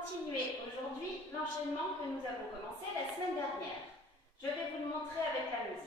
continuer aujourd'hui l'enchaînement que nous avons commencé la semaine dernière. Je vais vous le montrer avec la musique.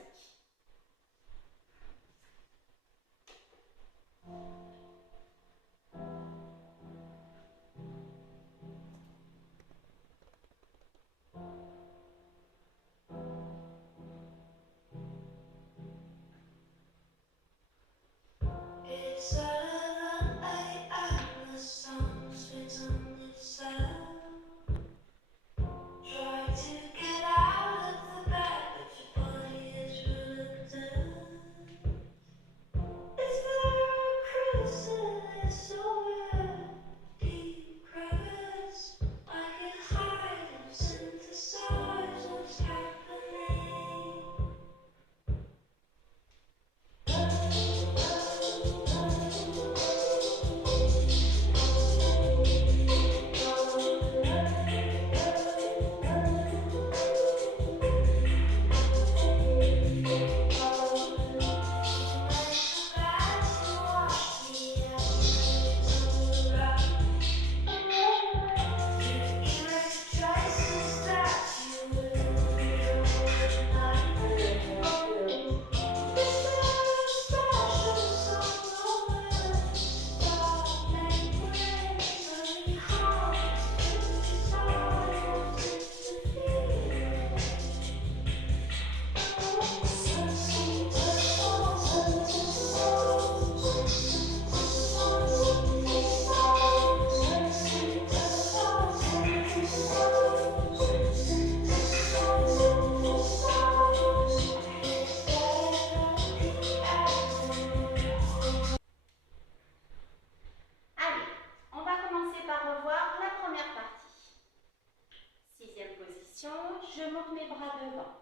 Je monte mes bras devant.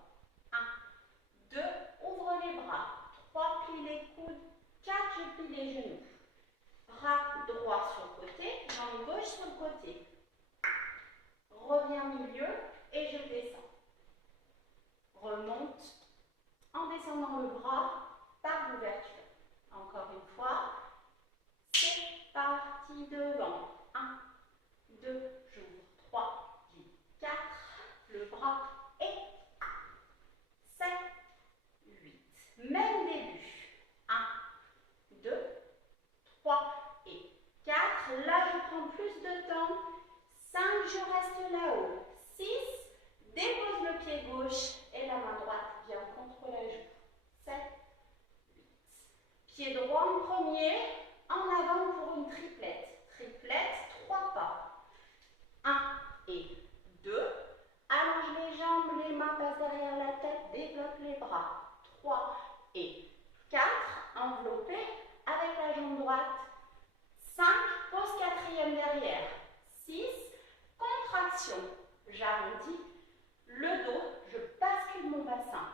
1, 2, ouvre les bras. 3, plie les coudes. 4, je plie les genoux. Bras droit sur le côté, jambe gauche sur le côté. Reviens milieu et je descends. Remonte en descendant le bras par l'ouverture. Encore une fois. C'est parti devant. 1, 2, j'ouvre. 3, plie. 4. Le bras et 7, 8. Même début. 1, 2, 3 et 4. Là, je prends plus de temps. 5, je reste là-haut. 6, dépose le pied gauche et la main droite vient contre la joue. 7, 8. Pied droit en premier, en avant pour une triplette. Triplette, 3 pas. 1 et 2. Allonge les jambes, les mains passent derrière la tête, développe les bras. 3 et 4, enveloppé avec la jambe droite. 5, pose quatrième derrière. 6, contraction. J'arrondis le dos, je bascule mon bassin.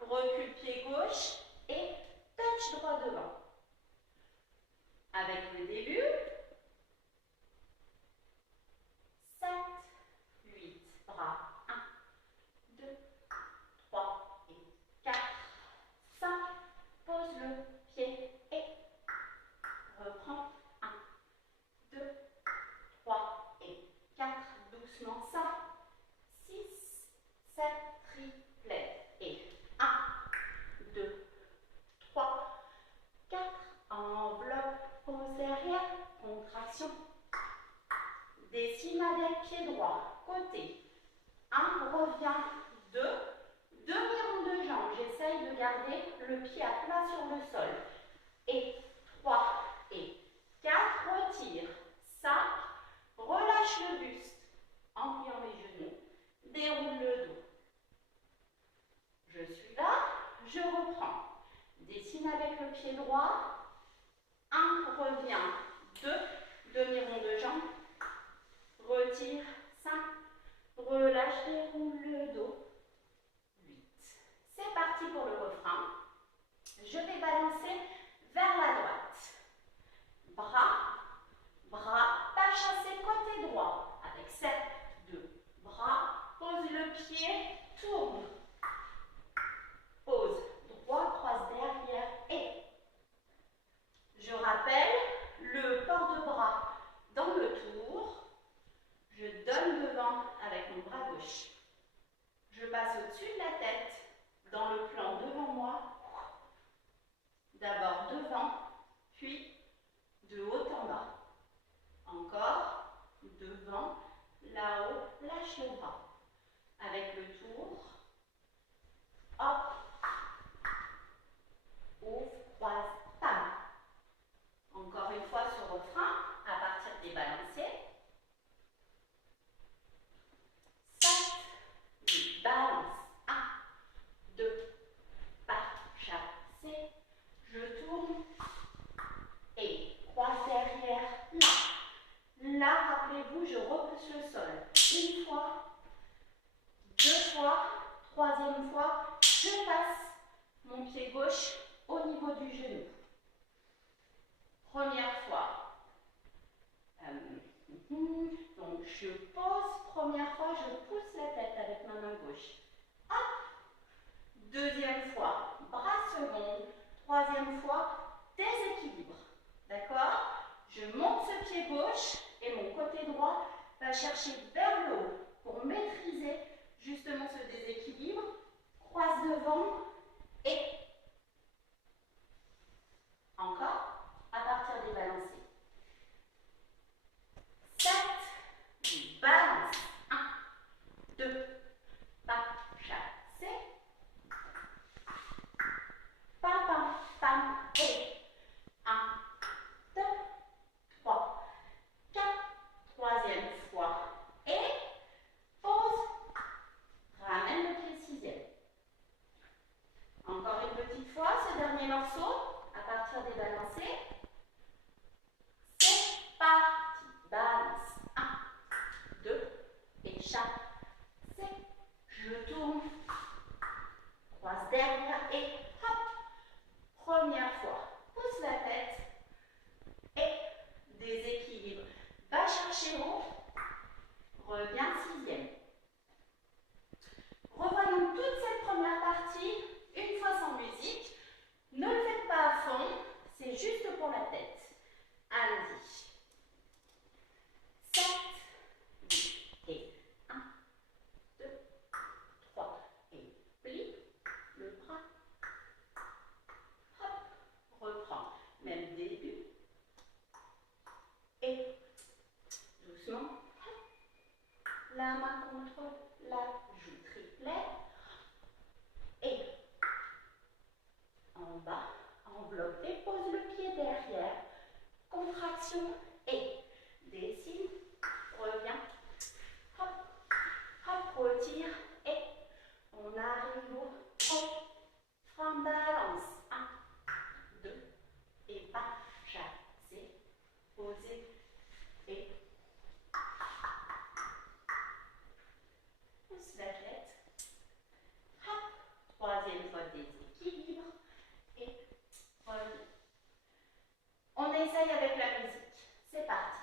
Recule pied gauche et touch droit devant. Avec le début. 7, 8, bras. 1, 2, 3 et 4, 5, pose le pied et reprends. 1, 2, 3 et 4, doucement ça. 6, 7, triplette et 1, 2, 3, 4, enveloppe, pose derrière, contraction. Dessine avec pied droit, côté. 1, reviens. 2, demi-rond de jambe. J'essaye de garder le pied à plat sur le sol. Et 3 et 4, retire. 5, relâche le buste en pliant les genoux. Déroule le dos. Je suis là, je reprends. Dessine avec le pied droit. 1, reviens. 2, demi-rond de jambe. Retire. 5, relâche, déroule le dos. 8. C'est parti pour le refrain. Je vais balancer vers la droite. Bras, bras, pas chassé côté droit. Avec 7, 2, bras, pose le pied, tourne. Pose, droit, croise derrière et. Je rappelle le port de bras dans le tour. Encore. Devant, là-haut, lâche le bras. Avec le tour. Hop. Ouvre, croise, table. Encore une fois ce refrain à partir des balancés. 7, 8, balance. 1, 2, pas, chassé. Je tourne et croise derrière, là. Là, rappelez-vous, je repousse le sol. Une fois, deux fois, troisième fois, je passe mon pied gauche au niveau du genou. Première fois. Donc, je pose. Première fois, je pousse la tête avec ma main gauche. Hop. Deuxième fois, bras second. Troisième fois, déséquilibre. D'accord? Je monte ce pied gauche et mon côté droit va chercher vers le haut pour maîtriser justement ce déséquilibre. Croise devant et encore à partir des balancés. 7, 8, balance. 1, 2, pas, chassé. Pam, pam, pam, et 1, 2, 3, 4, troisième fois, et pause, ramène le pied sixième. Encore une petite fois, ce dernier morceau, à partir des balancés. C'est parti, balance, 1, 2, et chassé. Je tourne, croise derrière et hop. Première fois, pousse la tête et déséquilibre. Va chercher haut, reviens sixième. Revoyons toute cette première partie, une fois sans musique. Ne le faites pas à fond, c'est juste pour la tête. Allons-y. 7, 8 et 1, 2, 3 et plie le bras. Hop, reprends. Même début. Et doucement, la main contre la joue triplet. Et en bas, enveloppe et pose le pied derrière. Contraction et dessine. Reviens. Hop, hop, retire. Et on arrive au frein balance. 1, 2, et pas chassé. Poser et pousse la tête. Hop, troisième fois déséquilibre et reviens. On essaye avec la musique. C'est parti.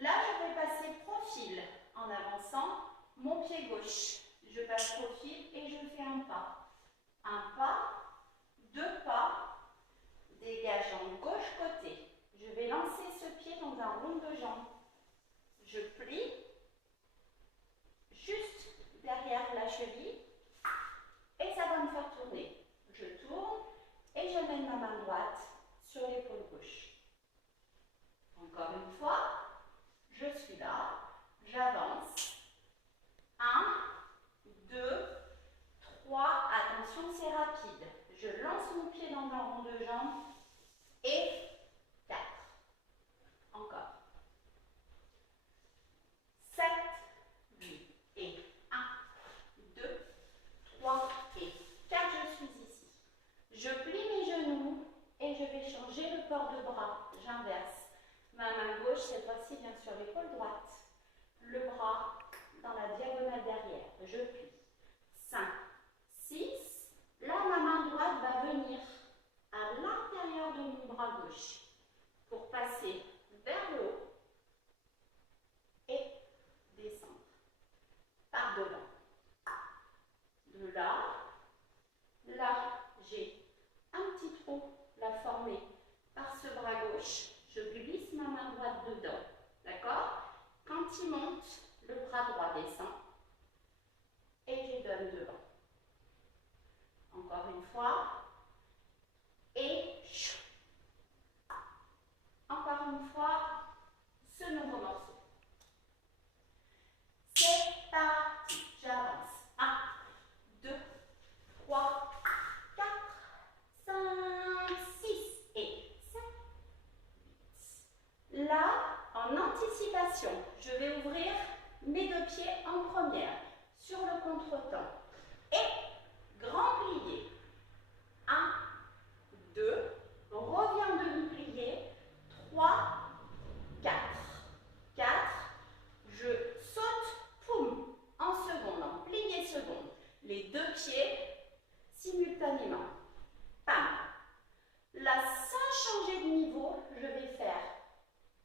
Là, je vais passer profil en avançant mon pied gauche. Je passe profil et je fais un pas. Un pas, deux pas, dégage en gauche côté. Je vais lancer ce pied dans un rond de jambe. Je plie juste derrière la cheville et ça va me faire tourner. Je tourne et je mène ma main droite sur l'épaule gauche. Encore une fois, je suis là, j'avance. 1, 2, 3, attention c'est rapide. Je lance mon pied dans un rond de jambe et 4. Encore. 7, 8 et 1, 2, 3 et 4, je suis ici. Je plie mes genoux et je vais changer le port de bras. J'inverse. Ma main gauche, cette fois-ci, vient sur l'épaule droite. Le bras dans la diagonale derrière. Je plie. 5, 6. Là, ma main droite va venir à l'intérieur de mon bras gauche pour passer vers le haut et descendre par devant. De là, j'ai un petit trou là formé par ce bras gauche. Je glisse ma main droite dedans. D'accord? Quand il monte, le bras droit descend et je donne devant. Encore une fois. Et encore une fois, ce nouveau morceau. C'est parti. J'avance. 1, 2, 3, 4, 5, 6 et 7, 8. Là, en anticipation, je vais ouvrir mes deux pieds en première sur le contretemps. Et grand plié. 1, 2, reviens demi-plié. 3, 4. 4, je saute, poum, en seconde, en plié seconde. Les deux pieds simultanément. Pam. Là, sans changer de niveau, je vais faire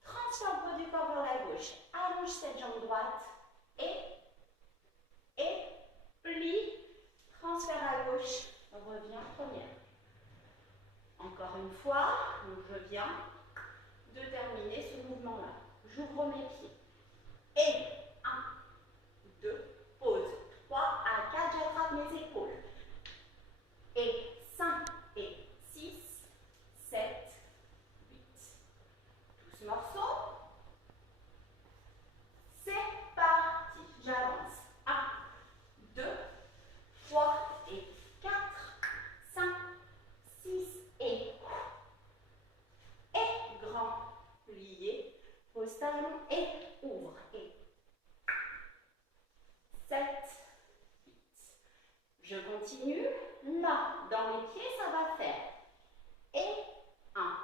transfert le poids du corps vers la gauche, allonge cette jambe droite et plie, transfert à gauche, reviens première. Encore une fois, donc je viens de terminer ce mouvement-là. J'ouvre mes pieds. Et 1, 2, pause. 3 à 4, j'attrape mes épaules. Et 5 et 6, 7, 8. Tout ce morceau. C'est parti. J'avance. 1, 2, 3 et 4, 5, 6 et grand plié, pose talon et ouvre. Et 7, 8. Je continue. Là, dans mes pieds, ça va faire. Et 1.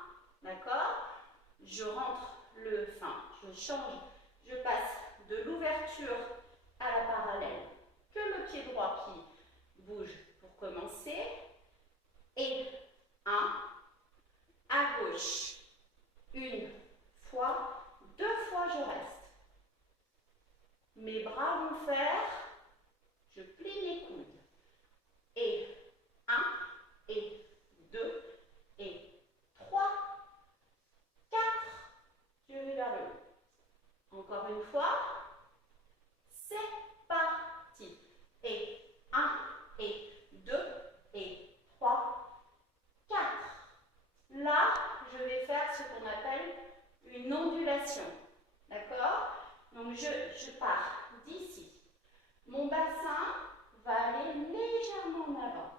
D'accord? Je rentre je change, je passe de l'ouverture à la parallèle. Que le pied droit qui bouge pour commencer. Et 1. À gauche. Une fois, deux fois, je reste. Mes bras vont faire, je plie mes coudes. Et 1, et 2, et 3, 4. Je vais vers le haut. Encore une fois. C'est parti. Et 1, et 2, et 3, 4. Là, je vais faire ce qu'on appelle une ondulation. D'accord? Donc, je pars d'ici. Mon bassin va aller légèrement en avant.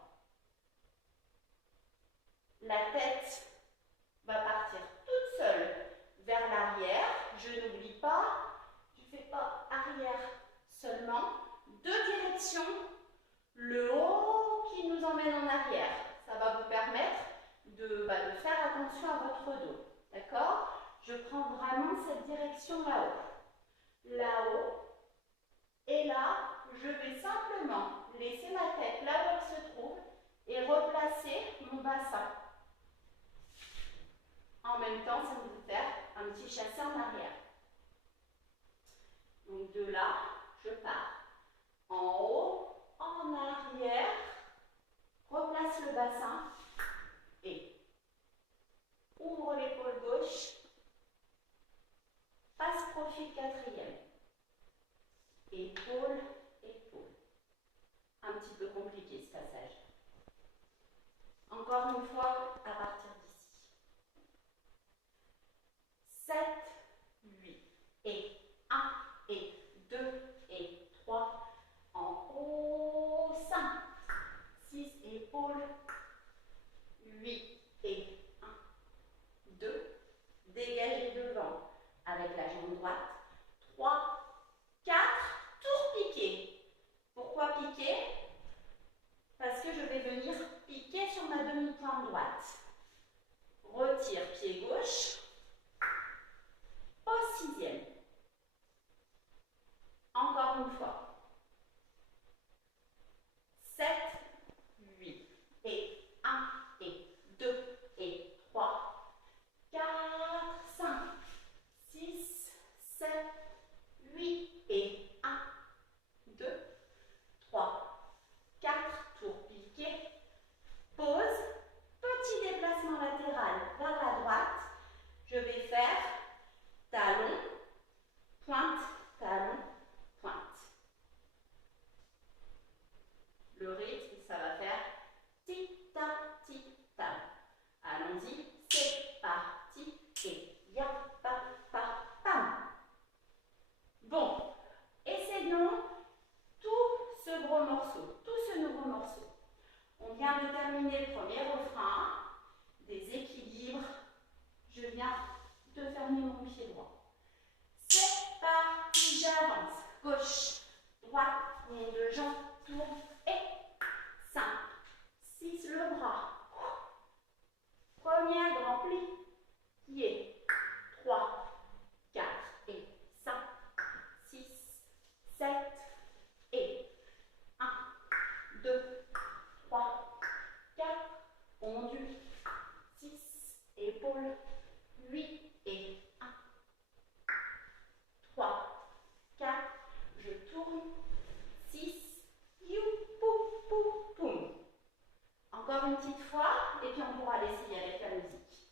La tête va partir toute seule vers l'arrière. Je n'oublie pas, je ne fais pas arrière seulement. Deux directions. Le haut qui nous emmène en arrière. Ça va vous permettre de faire attention à votre dos. D'accord? Je prends vraiment cette direction là-haut. Là-haut. Et là, je vais simplement laisser ma tête là où elle se trouve et replacer mon bassin. En même temps, ça va vous faire un petit chassé en arrière. là, je pars en haut, en arrière, replace le bassin et ouvre l'épaule gauche, passe profil quatrième, épaule, épaule. Un petit peu compliqué ce passage. Encore une fois, à partir d'ici. 7, 8, et 1, et 2, et 3, en haut, 5, 6, épaules, 8, et 1, 2, dégagez devant avec la jambe droite, 3, 4, tour piqué. Pourquoi piquer? Parce que je vais venir piquer sur ma demi-pointe droite. Retire pied gauche, au sixième. Encore une fois. 7, 8, et 1, et 2, et 3, 4, 5, 6, 7, 8, et 1, 2, 3, 4, tour piqué, pause, petit déplacement latéral vers la droite, je vais faire talon, pointe, talon, pointe. Le rythme, ça va faire ti-ta, ti-ta. Allons-y, c'est parti et ya, pa, pa, pam. Bon, essayons tout ce gros morceau, tout ce nouveau morceau. On vient de terminer le premier refrain, des équilibres. Je viens de fermer mon pied droit. C'est parti, j'avance. Gauche, droite, mon deux jambes, tourne et 5, 6, le bras. Premier grand pli, pied, 3, 4 et 5, 6, 7 et 1, 2, 3, 4, ondule, 6, épaules, 8 et 1, 3, 4, je tourne, 6, you, pou, pou, poum. Encore une petite fois, et puis on pourra l'essayer avec la musique.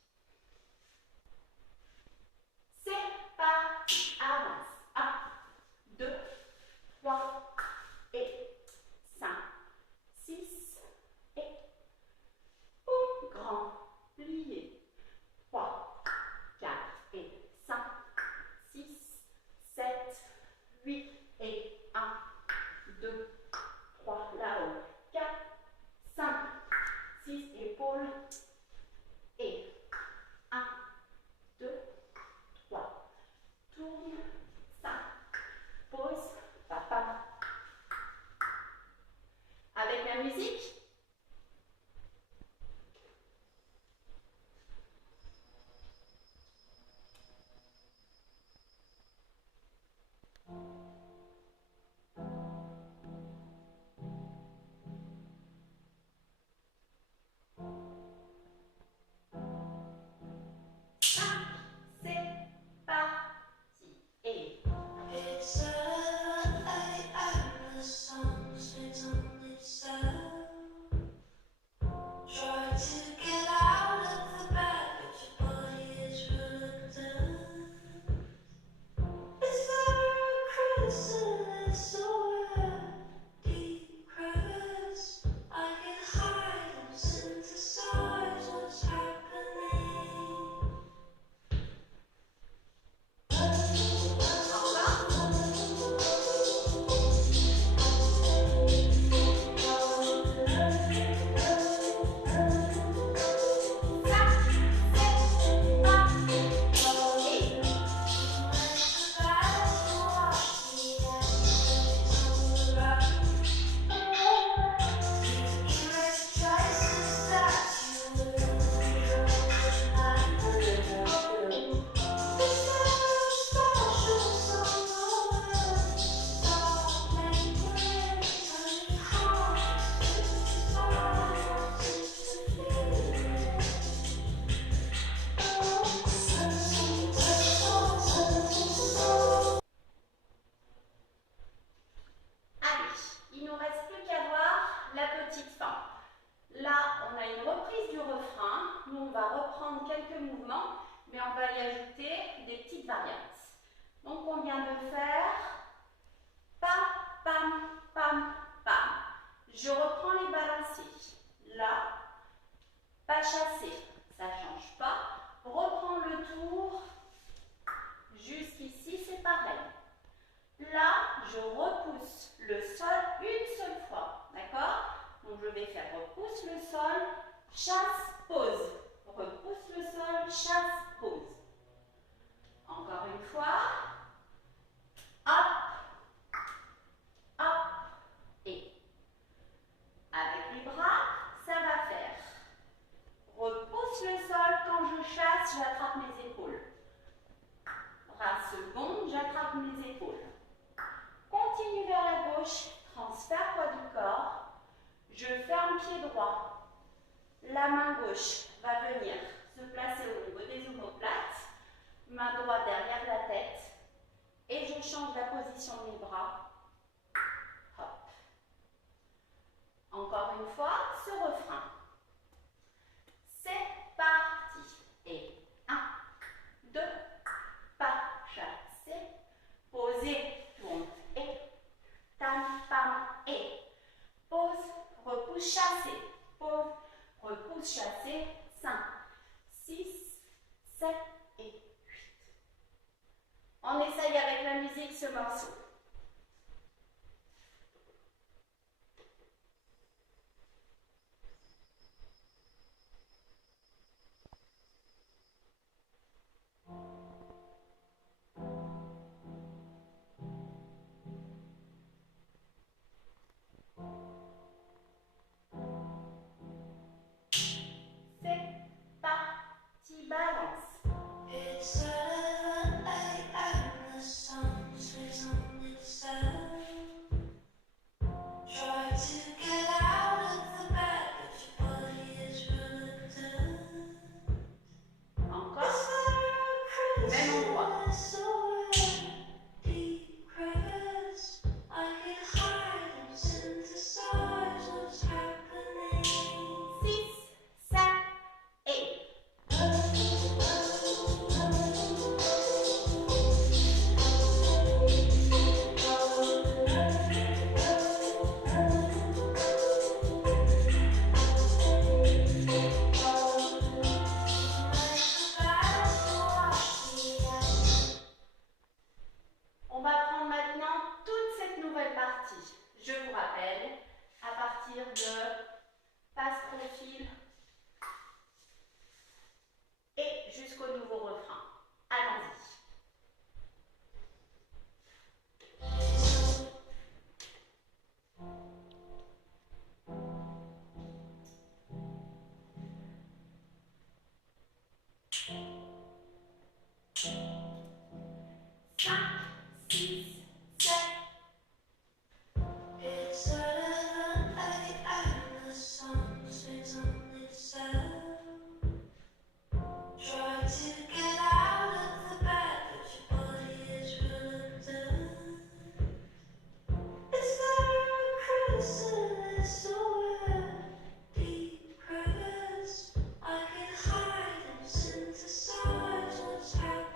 mais on va y ajouter des petites variantes. Donc on vient de faire pa, pam, pam, pam. Je reprends les balancés. Là, pas chassé, ça ne change pas. Reprends le tour. Jusqu'ici, c'est pareil. Là, je repousse le sol une seule fois. D'accord? Donc, je vais faire repousse le sol, chasse, pause. Repousse le sol, chasse, pause. Encore une fois. Hop, hop, et. Avec les bras, ça va faire. Repousse le sol, quand je chasse, j'attrape mes épaules. Bras second, j'attrape mes épaules. Continue vers la gauche, transfert poids du corps. Je ferme pied droit. La main gauche va venir se placer au niveau des omoplates. Main droite derrière la tête. Et je change la position de mes bras. Hop. Encore une fois, ce refrain. C'est parti. Et 1, 2, pas chassé. Posez, tourne et tam, pam et. Pause, repousse, chassé. Pause, repousse, chassé. 5, 6, 7 et 8. On essaye avec la musique ce morceau. Balance. It's early and the sun sits on itself. Try to get out of the bed, but your body is reluctant. Encore. Is there a Même endroit. chrysalis or a deep crevice? I can hide and synthesize what's happening. 6, 7 et. On va prendre maintenant toute cette nouvelle partie. Je vous rappelle, à partir de passe-profil et jusqu'au nouveau refrain. Allons-y. It's early and the sun sits on itself. Try to get out of the bed, but your body is reluctant. Is there a chrysalis or a deep crevice? I can hide and synthesize what's happening.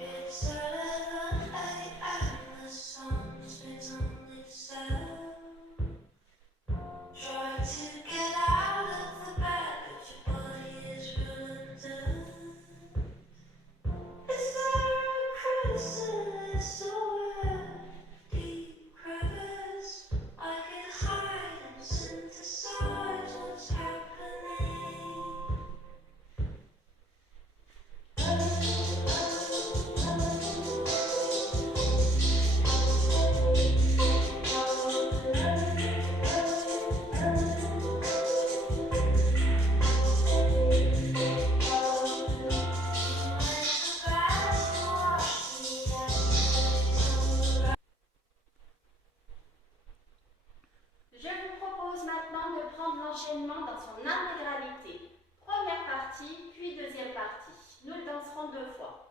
It's early and the sun sits on itself. Try to get out of the bed, but your body is reluctant. Is there a chrysalis or a deep crevice? I can hide and synthesize reprendre l'enchaînement dans son intégralité. Première partie, puis deuxième partie. Nous le danserons 2 fois.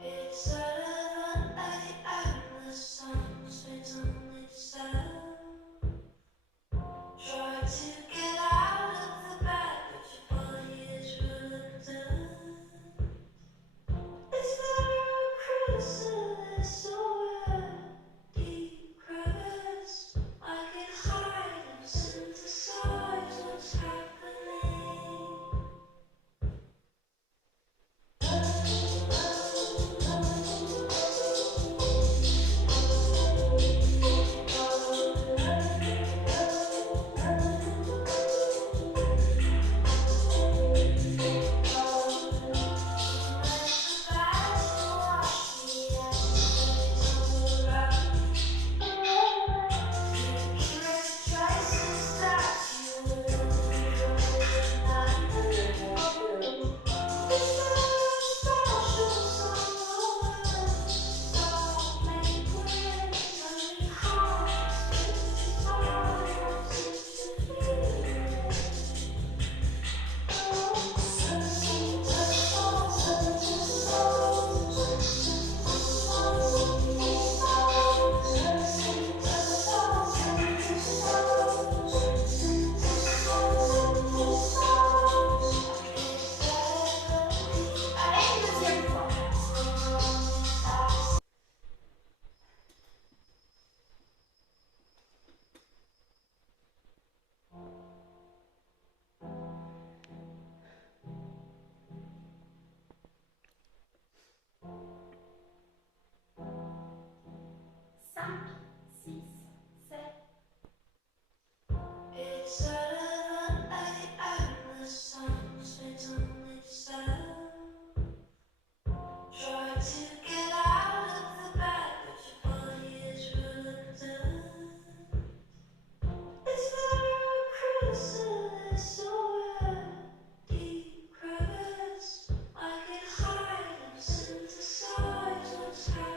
It's Saturday night and the sun splits on itself. Try to get out of the bed, but your body is reluctant. Is there a chrysalis or a deep crevice I can hide and synthesize what's happening? It's Saturday night and the sun splits on itself. Try to get out of the bed, but your body is reluctant. Is there a chrysalis or a deep crevice I can hide and synthesize what's happening?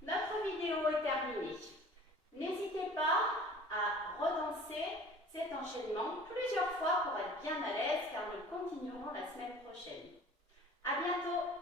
Notre vidéo est terminée. N'hésitez pas à redanser cet enchaînement plusieurs fois pour être bien à l'aise car nous continuerons la semaine prochaine. À bientôt!